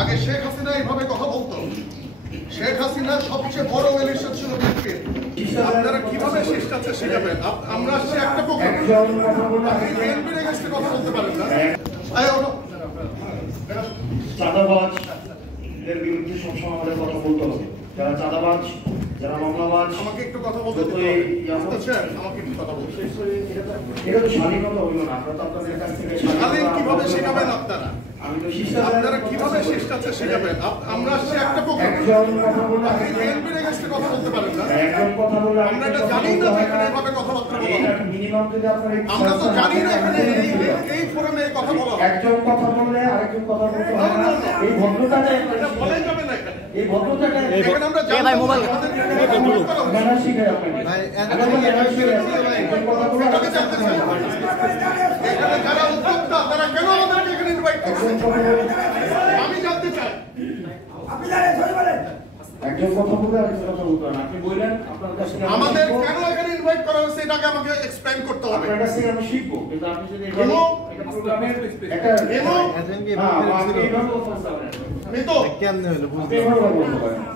আগে শেখ হাসিনা এইভাবে কথা বলতো। শেখ হাসিনার সবচেয়ে বড় এলিশন ছিল বিএনপি। আপনারা কিভাবে শিষ্টাচার শেখাবেন? আমরা আসছি একটা পক্ষে, আপনি বিএনপির এগেইনস্টে কথা বলতে পারেন না। চাঁদাবাজদের বিরুদ্ধে সবসময় আমাদের কথা বলতে হবে। যারা চাঁদাবাজ, যারা মামলাবাজ, আমাকে একটু কথা বলতে দিন। আমাকে একটু কথা বলতে। এটা তো স্বাধীনতা হইল না। আমরা তো আপনাদের কাছ থেকে স্বাধীন কিভাবে শেখাবেন আপনারা? আমি তো আপনারা কিভাবে শিষ্টাচার শেখাবেন? আমরা আসছি একটা পক্ষে, আপনি বিএনপির এগেইনস্টে কথা বলতে পারেন না। আমরা এটা জানি না এখানে এইভাবে কথাবার্তা বলা। আমরা তো জানি না এখানে এই ফোরামে এই কথা বলা। একজন কথা বললে আরেকজন কথা বলতে হয় না। এই ভদ্রতাটা এটা বলাই যাবে না এখানে। এই ভদ্রতাটা এখানে আমরা জানি না মোবাইল ম্যানার শিখাই আপনাকে। ভাই একদম ম্যানার শিখাই ভাই। একজন কথা বললে এটাকে জানতে চাই। এখানে যারা উদ্যোক্তা তারা কেন আমাদেরকে এখানে ইনভাইট করছে? আমি জানতে চাই। আপনি জানেন সরি বলেন। একজন কথা বললে আরেকজন কথা বলতে হয় না। আপনি বললেন আপনার কাছে আমাদের কেন এখানে ইনভাইট করা হয়েছে এটাকে আমাকে এক্সপ্লেইন করতে হবে। আপনার কাছে আমি শিখবো, কিন্তু আপনি যদি এটা প্রোগ্রামের একটা এমন এজেন্ট কি এইভাবে কথা বলতে পারেন। আমি তো কেমনে হলো বুঝতে পারবেন।